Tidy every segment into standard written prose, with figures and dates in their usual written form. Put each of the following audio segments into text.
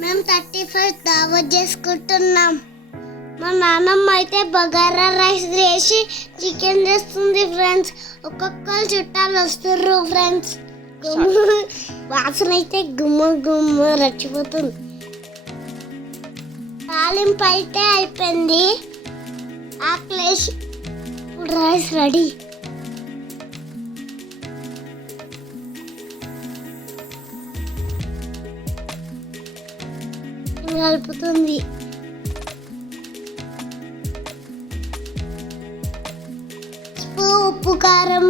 మేము 31st దావత్ చేసుకుంటున్నాం. మా నాన్నమ్మ అయితే బగారా రైస్ చేసి చికెన్ చేస్తుంది ఫ్రెండ్స్. ఒక్కొక్కరు చుట్టాలు వస్తుర్రు ఫ్రెండ్స్. వాసన అయితే గుమ్మ గుమ్మ రచ్చిపోతుంది. తాలింపు అయితే అయిపోయింది. ఆకలేసి ఇప్పుడు రైస్ రెడీ. కలుపుతుంది. ఉప్పు కారం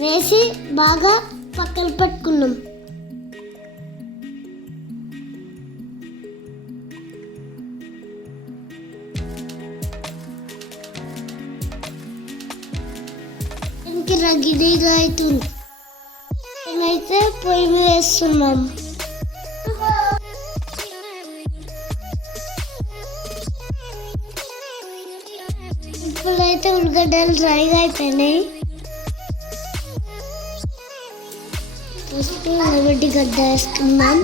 వేసి బాగా పక్కన పెట్టుకున్నాం. ఇంక రెడీగా అవుతుంది. నేనైతే పొయ్యి మీద వేస్తున్నాం. ఇప్పుడైతే ఉల్లిగడ్డలు డ్రైగా అయిపోయినాయి. ఫస్ట్ ఉల్లగడ్డ గడ్డ వేసుకున్నాం.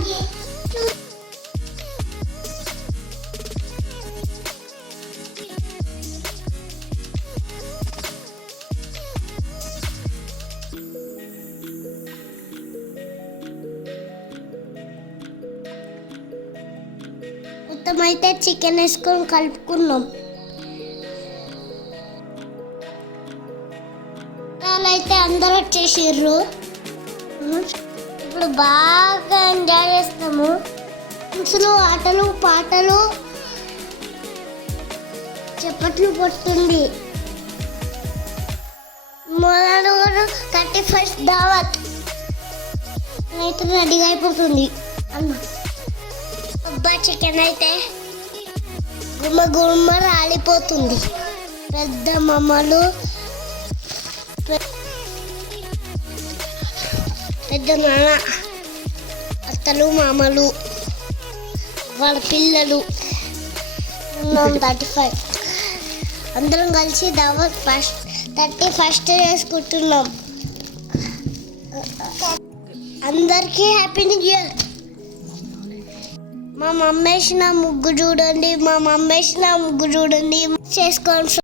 మొత్తం అయితే చికెన్ వేసుకొని కలుపుకున్నాం. అయితే అందరూ వచ్చేసిర్రు. ఇప్పుడు బాగా ఎంజాయ్ చేస్తాము. అసలు ఆటలు పాటలు చప్పట్లు పడుతుంది. మొదలు 31st దావత్ అయితే రెడీగా అయిపోతుంది. అబ్బా చికెన్ అయితే గుమ్మ గుమ్మ రాలిపోతుంది. పెద్ద మమ్మలు పెద్ద నాన్న అత్తలు మామలు వాళ్ళ పిల్లలు 35 అందరం కలిసి దావత్ 31st చేసుకుంటున్నాం. అందరికీ హ్యాపీ న్యూ ఇయర్. మా మమ్మీ వేసిన ముగ్గు చూడండి చేసుకోండి.